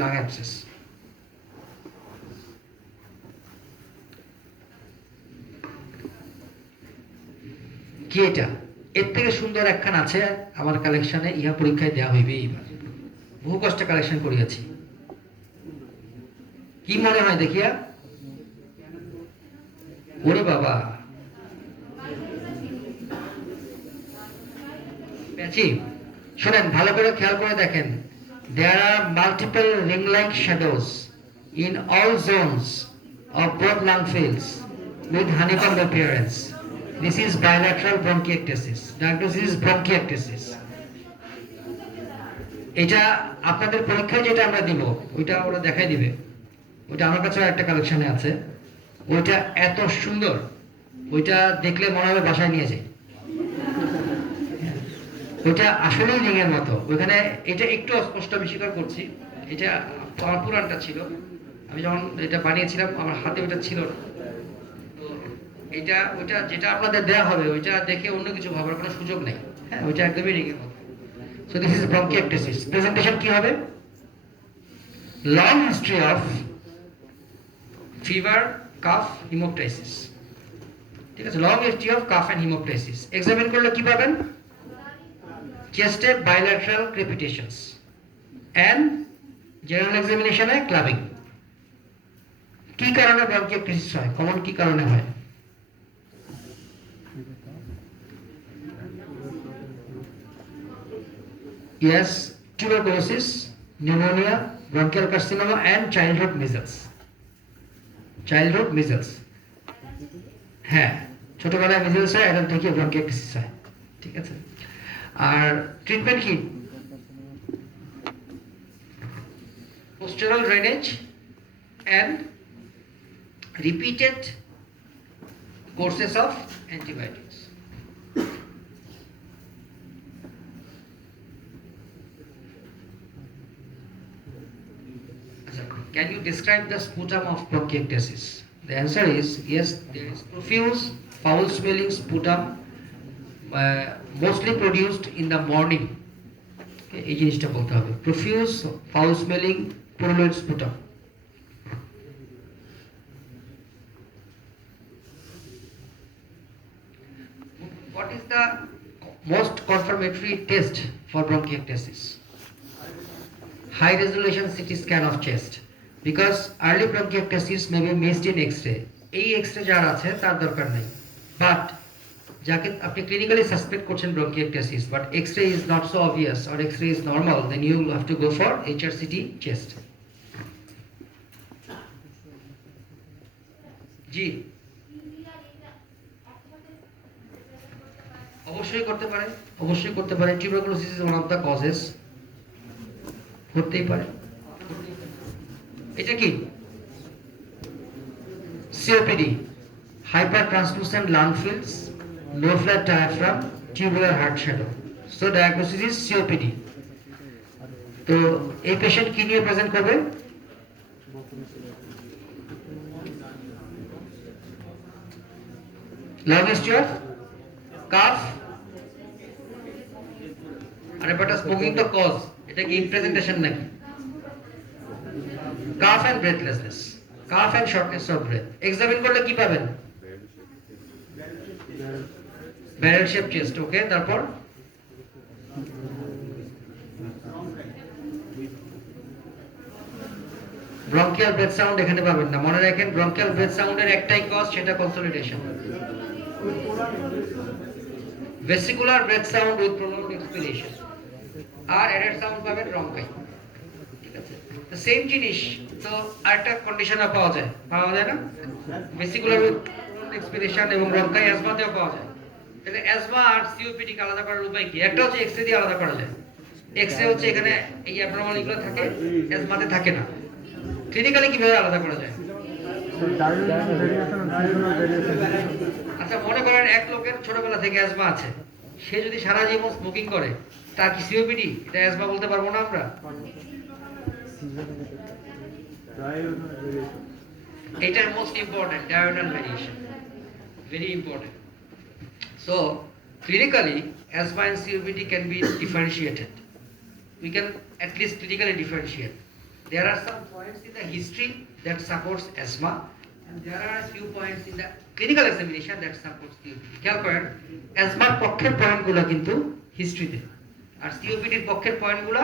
lung abscess. কি এটা? এর থেকে সুন্দর একখান আছে আমার কালেকশনে, ইহা পরীক্ষায় দেওয়া হইবে এইবার। বহু কষ্টে কালেকশন করিয়াছি। কি মনে হয় দেখিয়া? ওরে বাবা, প্যাচি শোনেন, ভালো করে খেয়াল করে দেখেন। There are multiple ring-like shadows in all zones of both lung fields with honeycomb appearance. This is bilateral bronchiectasis. Diagnosis is bronchiectasis. এটা আপনাদের পরীক্ষায় যেটা আমরা দিব ওইটা ওরা দেখাই দিবে। ওইটা আমার কাছে একটা কালেকশনে আছে। ওইটা এত সুন্দর, ওইটা দেখলে মনে হবে বাসায় নিয়ে যাই। ওইটা আসলেই রিং এর মতো। ওইখানে এটা একটু অস্পষ্ট, আমি স্বীকার করছি। এটা আমার পুরানটা ছিল, আমি যখন এটা বানিয়েছিলাম আমার হাতে ওইটা ছিল না। তো এটা ওইটা যেটা আপনাদের দেয়া হবে ওইটা দেখে অন্য কিছু ভাবার কোনো সুযোগ নেই। হ্যাঁ, ওইটা একদমই রিং এর মতো। So this is bronchiectasis. Presentation কি হবে? Long history of fever, cough, hemoptysis. ঠিক আছে, long history of cough and hemoptysis. Examine করলে কি পাবেন? Chested bilateral crepitations and general examination A clubbing. কি কারণে bronchiectasis হয়? কমন কি কারণে হয়? Yes, tuberculosis, pneumonia, bronchial carcinoma and childhood measles. Childhood measles. হ্যাঁ, ছোটবেলায় measles হয়, এখন থেকে bronchiectasis হয়। ঠিক আছে, আর ট্রিটমেন্ট কি? Postural drainage and repeated courses of antibiotics. Can you describe the sputum of bronchiectasis? The answer is yes, there is profuse, foul-smelling sputum, mostly produced in the morning. এই জিনিসটা বলতে হবে, profuse, foul-smelling, purulent sputum. What is the most confirmatory test for bronchiectasis? High resolution CT scan of chest. Because early bronchiectasis may be missed in X-ray. এই X-ray যার আছে তার দরকার নেই, বাট যাকে আপনি ক্লিনিক্যালি সাসপেক্ট করছেন bronchiectasis but X-ray is not so obvious or X-ray is normal, then you have to go for HRCT chest. জি, অবশ্যই করতে পারে, অবশ্যই করতে পারে। Tuberculosis is one of the causes, হতেই পারে। এটা কি? COPD, hypertranslucent lung fields, low flat diaphragm, tubular heart shadow. So diagnosis is COPD. তো এই পেশেন্ট কি নিয়ে প্রেজেন্ট করবে? Long history of cough, আর এবারটা স্মোকিং তো কজ, এটা কি প্রেজেন্টেশন নাকি? Cough and breathlessness, cough and shortness of breath. Examine করলে কি পাবেন? Barrel shape chest. ওকে, তারপর ব্রঙ্কিয়াল ব্রেথ সাউন্ড এখানে পাবেন না, মনে রাখেন ব্রঙ্কিয়াল ব্রেথ সাউন্ডের একটাই কজ, সেটা consolidation. Vesicular breath sound with প্রolonged এক্সপিরেশন, আর এডেড সাউন্ড পাবেন ব্রঙ্কাই। ঠিক আছে, তো সেম জিনিস তো আরেকটা কন্ডিশনে পাওয়া যায় না? ভেসিকুলার উইথ প্রolonged এক্সপিরেশন এবং ব্রঙ্কাই অ্যাজমাতেও পাওয়া যায়। তাহলে অ্যাজমা আর সিওপিডি কে আলাদা করার উপায় কি? একটা হচ্ছে এক্সরে দিয়ে আলাদা করা যায়। এক্সরে হচ্ছে এখানে এই অ্যাবনর্মালিটিগুলো থাকে, অ্যাজমাতে থাকে না। ক্লিনিক্যালি কিভাবে আলাদা করা যায়? আচ্ছা, মনে করেন এক লোকের ছোটবেলা থেকে অ্যাজমা আছে, সে যদি সারা জীবন স্মোকিং করে, তার কি সিওপিডি? এটা অ্যাজমা বলতে পারবো না আমরা। এটা most important, diurnal variation, very important. So clinically, asthma and COPD can be differentiated. We can at least clinically differentiate. there are some points in the history that supports asthma, and there are a few points in the clinical examination that supports COPD. খেয়াল করেন অ্যাজমার পক্ষের পয়েন্টগুলো কিন্তু হিস্ট্রিতে, আর সিওপিডির পক্ষের পয়েন্টগুলো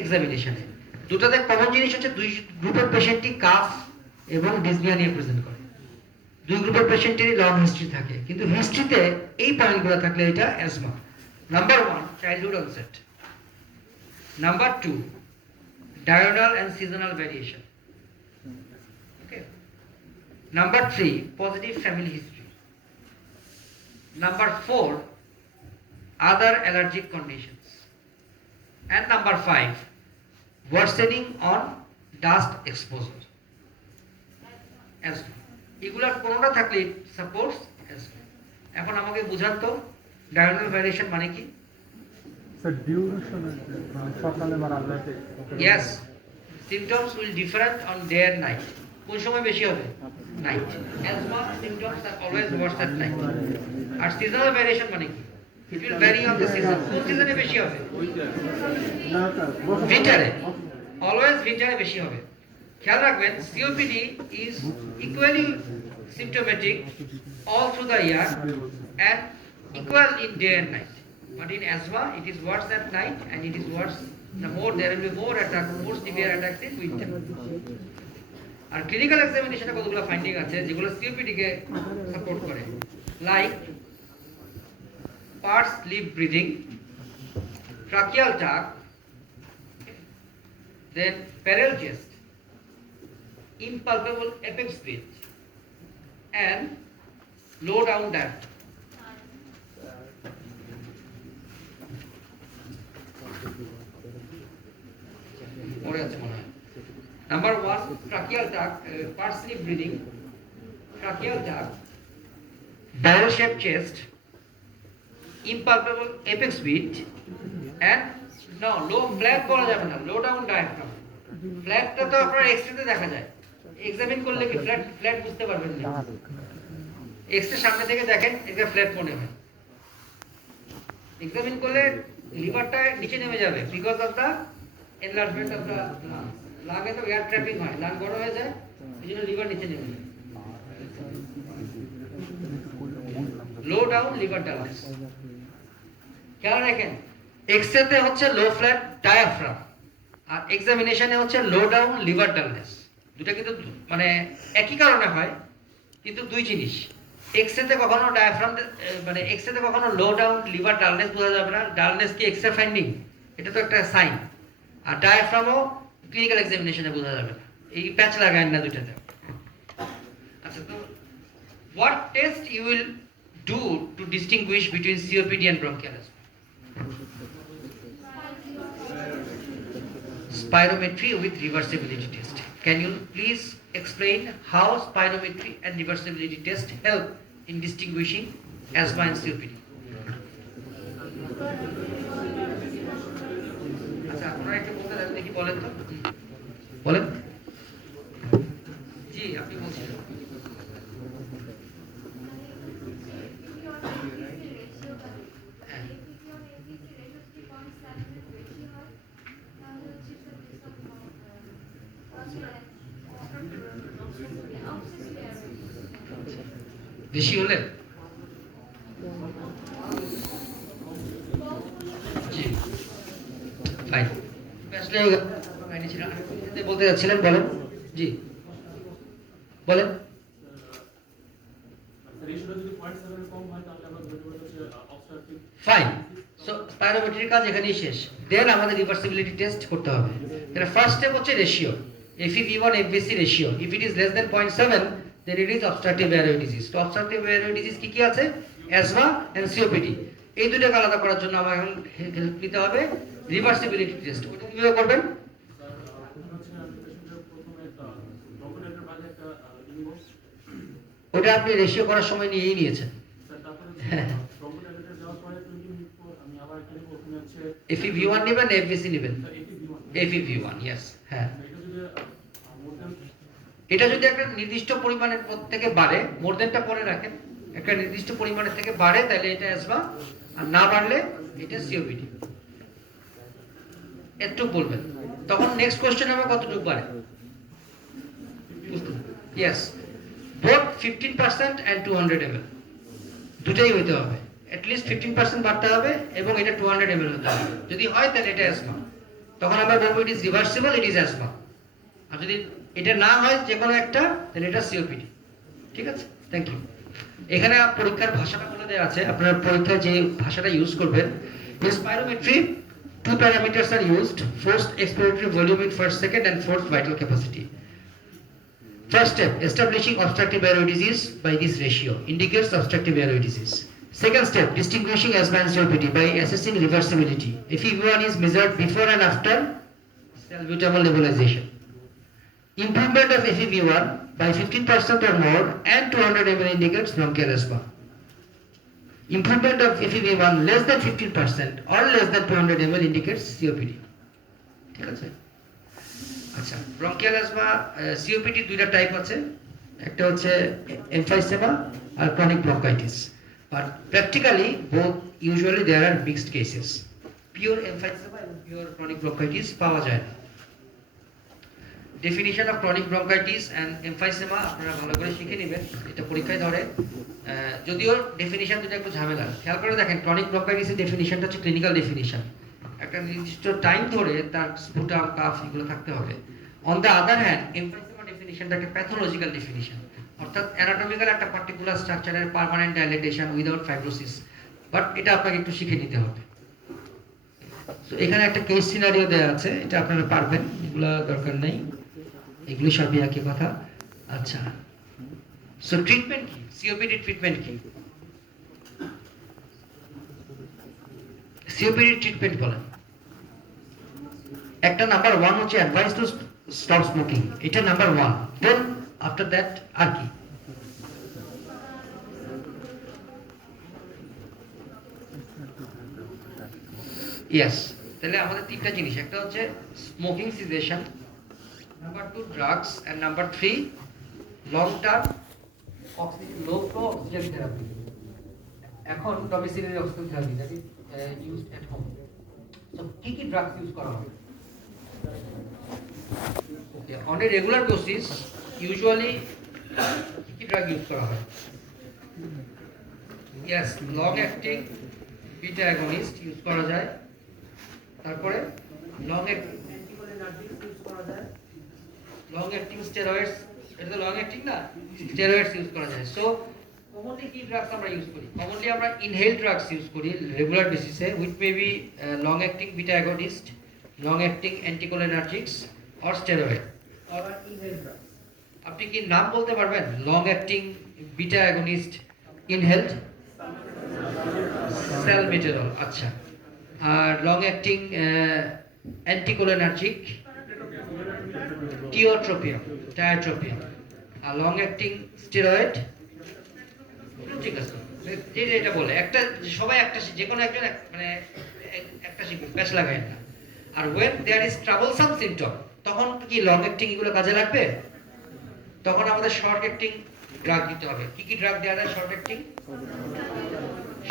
এক্সামিনেশনে। দুটাতে common জিনিস হচ্ছে দুই গ্রুপের পেশেন্টই কাফ এবং ডিসনিয়া নিয়ে প্রেজেন্ট করে, দুই গ্রুপের পেশেন্টেরই লং হিস্ট্রি থাকে, কিন্তু হিস্ট্রিতে এই পয়েন্টগুলো থাকলে এটা asthma. Number 1 childhood onset, number 2 diurnal and seasonal variation, okay, number 3 positive family history, number 4 other allergic conditions, and number 5 worsening on dust exposure. asthma এগুলার কোনটা থাকলে সাপোর্টস asthma। এখন আমাকে বুঝান তো ডায়াগনাল ভ্যারিয়েশন মানে কি? স্যার ডিউরেশন সকালে বা রাতে। yes, symptoms will different on day and night। কোন সময় বেশি হবে? Night. asthma symptoms are always worse at night। আর seasonal variation মানে কি? it will vary on the season। কোন সিজনে বেশি হবে? উইন্টারে, অলওয়েজ উইন্টারে বেশি হবে। খেয়াল রাখবেন COPD is equally symptomatic all through the year and equal in day and night, but in asthma it is worse at night and it is worse the more there will be more attack, more severe attacks in winter। আর clinical এক্সামিনেশনে কতগুলো finding আছে যেগুলো COPD কে support করে, like purse lip breathing, tracheal tug, then parallel chest, impalpable apex breath, and low down diaphragm। পরে আছে মনে হয়। নাম্বার 1 ট্রাকিয়াল টাক, পার্স লিপ ব্রিদিং, ট্রাকিয়াল টাক, barrel shaped chest, impalpable apex breath, and no low flat বলা যাবে না, low down diaphragm। ফ্ল্যাটটা তো আপনার এক্স-রেতে দেখা যায়, এক্সামিন করলে কি ফ্ল্যাট ফ্ল্যাট বুঝতে পারবেন না। এক্স-রে সামনে থেকে দেখেন এটা ফ্ল্যাট মনে হয়, এক্সামিন করলে লিভারটা নিচে নেমে যাবে because of the enlargement of the lung. লাংয়ে তো এয়ার ট্র্যাপিং হয়, লাং বড় হয়ে যায়, এইজন্য লিভার নিচে নেমে যায়। Low down liver dullness. খেয়াল রাখেন এক্স-রেতে হচ্ছে লো ফ্ল্যাট ডায়াফ্রাম আর এক্সামিনেশনে হচ্ছে লো ডাউন লিভার ডালনেস। দুটো কিন্তু মানে একই কারণে হয়, কিন্তু দুই জিনিস। এক্স-রেতে কখনো ডায়াফ্রাম মানে এক্স-রেতে কখনো লো ডাউন লিভার ডালনেস বোঝা যাবে না, ডালনেস কি এক্স-রে ফাইন্ডিং, এটা তো একটা সাইন। আর ডায়াফ্রামও ক্লিনিক্যাল এক্সামিনেশনে বোঝা যাবে না, এই প্যাচ লাগায় না দুইটাতে। আচ্ছা, তো what test you will do to distinguish between COPD and bronchial asthma? Spirometry with reversibility test. Can you please explain how spirometry and reversibility test help in distinguishing asthma and COPD? আচ্ছা, আপনারা একটু বলতে দেন দেখি, বলেন তো, বলেন। জি, আপনি বলছিলেন। বেশি হলে জি ফাইন। আসলে বলতে যাচ্ছিলেন, বলেন। জি বলেন। ফাইন, সো স্পাইরোমেট্রির কাজ এখানেই শেষ। দেন আমাদের রিভার্সিবিলিটি টেস্ট করতে হবে। এর ফার্স্ট স্টেপ হচ্ছে ratio, FeV1 FVC ratio. If it is less than 0.7 then it is obstructive airway disease। তো obstructive airway disease কি কি আছে? asthma and COPD। এই দুটোকে আলাদা করার জন্য আমার এখন হেল্প নিতে হবে রিভার্সিবিলিটি টেস্ট। ওটা কিভাবে করবেন? ওটা আপনি রেশিও করার সময় নিয়েই নিয়েছেন। FeV1 নেবেন, FVC নেবেন। FeV1, yes, হ্যাঁ। এটা যদি একটা নির্দিষ্ট পরিমাণের থেকে বাড়ে, মোর দেনটা পরে রাখেন, একটা নির্দিষ্ট পরিমাণের থেকে বাড়ে তাহলে এটা অ্যাজমা, আর না বাড়লে এটা COPD। এতটুকু বলবেন, তখন নেক্সট কোশ্চেন হবে কতটুকু বাড়ে। ইয়েস, বোথ 15% and 200 ml দুটাই হইতে হবে, অ্যাটলিস্ট 15% বাড়তে হবে এবং এটা 200 ml হতে হবে। যদি হয় তাহলে এটা অ্যাজমা, তখন আমরা বলবো it is reversible, it is asthma. আর যদি এটা না হয় যে কোনো একটা, তাহলে এটা সিওপিডি। ঠিক আছে, থ্যাংক ইউ। এখানে পরীক্ষার ভাষাটা বলে দেওয়া আছে, আপনার পরীক্ষায় যে ভাষাটা ইউজ করবেন। In spirometry, two parameters are used: forced expiratory volume in first second and forced vital capacity. First step, establishing obstructive airway disease by this ratio indicates obstructive airway disease. Second step, distinguishing asthma and COPD by assessing reversibility. FEV1 is measured before and after salbutamol nebulization. Improvement of FEV1 by 15% or more and 200 ml indicates bronchial asthma. Improvement of FEV1 less than 15% or less than 200 ml indicates COPD. ঠিক আছে, আচ্ছা। Bronchial asthma COPD দুইটা type আছে, একটা হচ্ছে emphysema আর chronic bronchitis. But practically both usually there are mixed cases. Pure emphysema এবং pure chronic bronchitis পাওয়া যায় না। Definition of chronic bronchitis and emphysema আপনারা ভালো করে শিখে নেবেন, এটা পরীক্ষায় ধরে। যদিও ডেফিনিশন দুটো একটু ঝামেলা, খেয়াল করে দেখেন। ক্রনিক ব্রঙ্কাইটিসের ডেফিনিশনটা হচ্ছে ক্লিনিক্যাল ডেফিনিশন, একটা নির্দিষ্ট টাইম ধরে তার স্পুটাম, কাফ এগুলো থাকতে হবে। On the other hand emphysema ডেফিনিশনটা একটা প্যাথোলজিক্যাল ডেফিনিশন, অর্থাৎ অ্যানাটমিক্যাল একটা পার্টিকুলার স্ট্রাকচারের permanent dilatation without fibrosis. But এটা আপনাকে একটু শিখে নিতে হবে। তো এখানে একটা কেস সিনারিও দেওয়া আছে, এটা আপনারা পারবেন, এগুলো দরকার নেই, এগুলো সবই একই কথা। আচ্ছা, সো ট্রিটমেন্ট কি, সিওপিডি ট্রিটমেন্ট কি? সিওপিডি ট্রিটমেন্ট বলেন। একটা নাম্বার 1 হচ্ছে অ্যাডভাইস টু স্টপ স্মোকিং, এটা নাম্বার 1। দেন আফটার দ্যাট আর কি? ইয়েস, তাহলে আমাদের তিনটা জিনিস, একটা হচ্ছে smoking cessation, number 2 drugs, and number 3 long term oxygen, low flow oxygen therapy. এখন domiciliary oxygen therapy that is used at home. So কি কি ড্রাগস ইউজ করা হয়? Okay, on a regular basis usually কি কি ড্রাগ ইউজ করা হয়? Yes, long acting beta against use করা যায়, তারপরে লং অ্যাক্টিং অ্যান্টিকোলিনার্জিক ইউজ করা যায়, লং অ্যাক্টিং স্টেরয়েডস, এটা তো লং অ্যাক্টিং না, স্টেরয়েডস ইউজ করা যায়। সো কমনলি কি ড্রাগস আমরা ইউজ করি? কমনলি আমরা ইনহেল ড্রাগস ইউজ করি রেগুলার বেসিসে, which may be long acting beta agonist, long acting anticholinergics or steroid or inhale drugs. আপনি কি নাম বলতে পারবেন? Long acting beta agonist inhaled salmeterol, আচ্ছা। আর long acting anticholinergic tiotropium, tiotropium. আর লং অ্যাক্টিং স্টেরয়েড, ঠিক আছে, এটা বলে একটা, সবাই একটা, যে কোনো একজন মানে একটা শিখবে, প্যাচ লাগায় না। আর when there is troublesome symptom, তখন কি লং অ্যাক্টিং এগুলো কাজে লাগবে? তখন আমাদের শর্ট অ্যাক্টিং ড্রাগ দিতে হবে। কি কি ড্রাগ দেওয়া যায় short acting?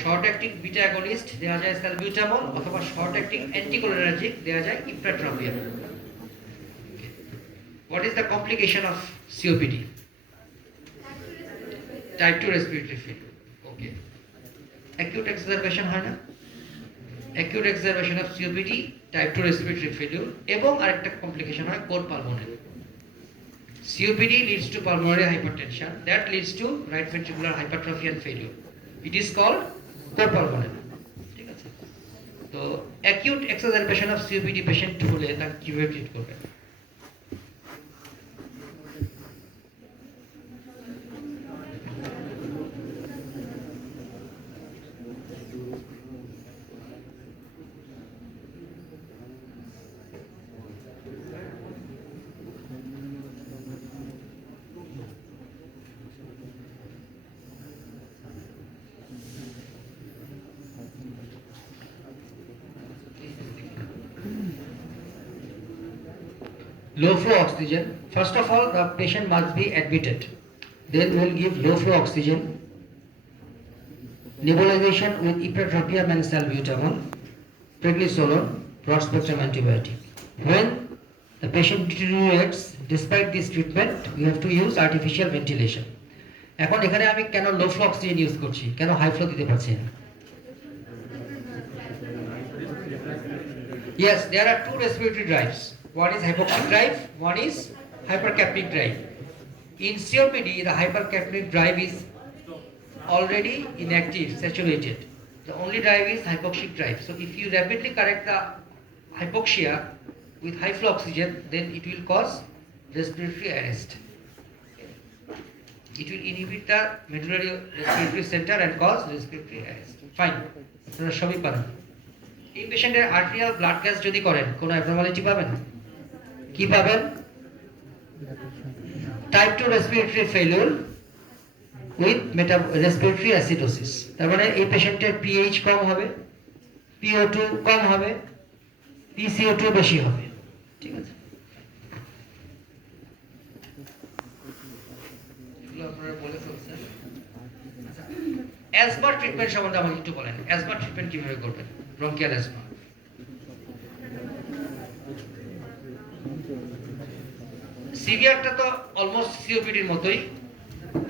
Short acting beta against দেওয়া যায় সালবিউটামল, অথবা শর্ট অ্যাক্টিং অ্যান্টিকোলিনার্জিক দেওয়া যায় ipratropium. What is the complication of COPD? Type 2 respiratory failure. Okay. Acute exacerbation হয় না? Acute exacerbation of COPD, type 2 respiratory failure, এবং আরেকটা কমপ্লিকেশন হয় core pulmonary. COPD leads to pulmonary hypertension, that leads to right ventricular hypertrophy and failure. It is called core pulmonary. ঠিক আছে? তো acute exacerbation of COPD patient হলে তাকে কিভাবে treat করবে? Low flow oxygen. First of all, the patient must be admitted. Then we will give low flow oxygen, nebulization with ipratropium and salbutamol, prednisolone, broad spectrum antibiotic. When the patient deteriorates, despite this treatment, we have to use artificial ventilation. এখন এখানে আমি কেন লো flow oxygen use করছি, কেন high flow দিতে পারছি না? Yes, there are two respiratory drives. One is hypoxic drive, one is hypercapnic drive. In COPD, the hypercapnic drive is already inactive, saturated. The only drive is hypoxic drive. So if you rapidly correct the hypoxia with high flow oxygen, then it will cause respiratory arrest. It will inhibit the medullary respiratory center and cause respiratory arrest. Fine. আপনারা সবই পারেন। এই পেশেন্টের arterial blood gas যদি করেন, কোনো abnormality পাবেন? কি পাবেন? Type 2 respiratory failure with respiratory acidosis. তার মানে এই পেশেন্টের পিএইচ কম হবে, PO2 কম হবে, PCO2 বেশি হবে। ঠিক আছে, এগুলো আপনারা বলে ফেলছেন। আচ্ছা, অ্যাজমা ট্রিটমেন্ট সম্বন্ধে আমাকে একটু বলেন। অ্যাজমা ট্রিটমেন্ট কিভাবে করবেন? ব্রঙ্কিয়াল অ্যাজমা সিভিয়ারটা তো অলমোস্ট সিওপিডির মতোই,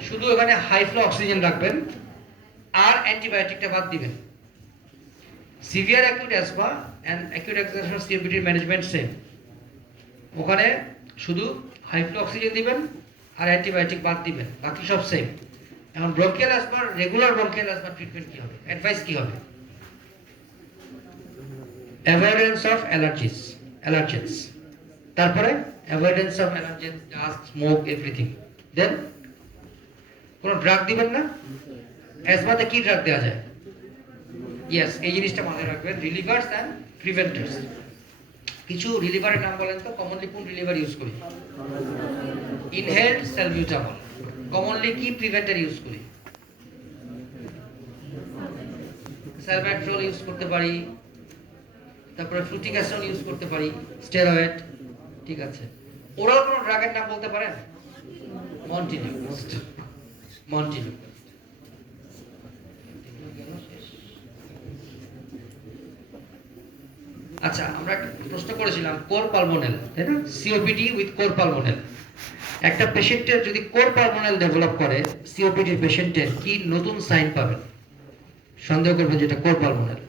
শুধু এখানে হাই ফ্লো অক্সিজেন রাখবেন আর অ্যান্টিবায়োটিকটা বাদ দিবেন। Severe acute asthma and acute exacerbation সিওপিডির ম্যানেজমেন্ট সেম, ওখানে শুধু হাই ফ্লো অক্সিজেন দিবেন আর অ্যান্টিবায়োটিক বাদ দিবেন, বাকি সব সেম। এখন ব্রঙ্কিয়াল অ্যাজমার রেগুলার ব্রঙ্কিয়াল অ্যাজমা ট্রিটমেন্ট কি হবে, অ্যাডভাইস কি হবে? অ্যাভয়েডেন্স অফ অ্যালার্জেন্স, তারপরে avoidance of allergens, dust, smoke, everything. Then কোনো ড্রাগ দিবেন না। অ্যাজমাতে কি ড্রাগ দেওয়া যায়? ইয়েস, এই জিনিসটা মাথায় রাখবেন, রিলিভার্স অ্যান্ড প্রিভেন্টার্স। কিছু রিলিভারের নাম বলেন তো, কমনলি কোন রিলিভার ইউজ করি? ইনহেলড স্যালবিউটামল। কমনলি কি প্রিভেন্টার ইউজ করি? সালবাট্রল ইউজ করতে পারি, তারপরে ফ্লুটিকাসন ইউজ করতে পারি, স্টেরয়েড। ঠিক আছে, ওরাল কোনো ড্রাগের নাম বলতে পারেন? মন্টিনিউক্লাস্ট। আচ্ছা, আমরা প্রশ্ন করেছিলাম কোর পালমোনাল, তাই না? COPD with cor pulmonale. একটা পেশেন্টের যদি কোর পালমোনাল ডেভেলপ করে, সিওপিডি পেশেন্টের কি নতুন সাইন পাবেন? সন্দেহ করবেন যেটা cor pulmonale.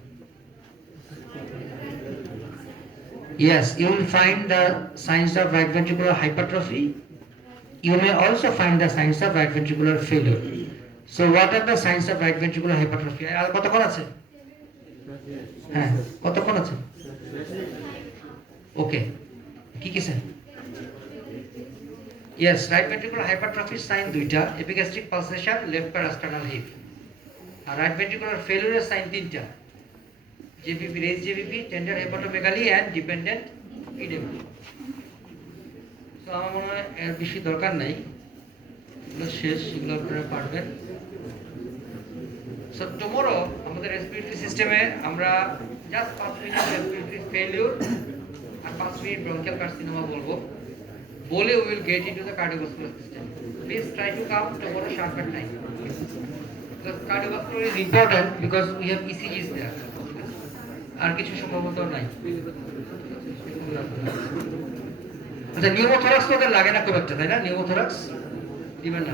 Yes, you will find the signs of right ventricular hypertrophy. You may also find the signs of right ventricular failure. So what are the signs of right ventricular hypertrophy? আর কতক্ষণ আছে? হ্যাঁ, কতক্ষণ আছে? ওকে, কি কি sir? Yes, right ventricular hypertrophy sign দুইটা, epigastric pulsation, left parasternal hip। আর right ventricular failure sign তিনটা, JVP, raised JVP, tender hepatomegaly and dependent edema। তো আমার মনে হয় এর বেশি দরকার নাই, এগুলো শেষ, এগুলো আপনারা পারবেন। সো টুমরো আমাদের রেসপিরেটরি সিস্টেমে আমরা জাস্ট 5 মিনিট রেসপিরেটরি ফেলিউর আর 5 মিনিট ব্রঙ্কিয়াল কার্সিনোমা বলবো, বলে we will get into the cardiovascular system. Please try to come tomorrow sharp at 9, because cardiovascular is important because we have ECGs there. আর কিছু সম্ভবত নাই। আচ্ছা, pneumothorax তো ওদের লাগে না খুব একটা, তাই না? নিউমোথোরাক্স দিবেন না।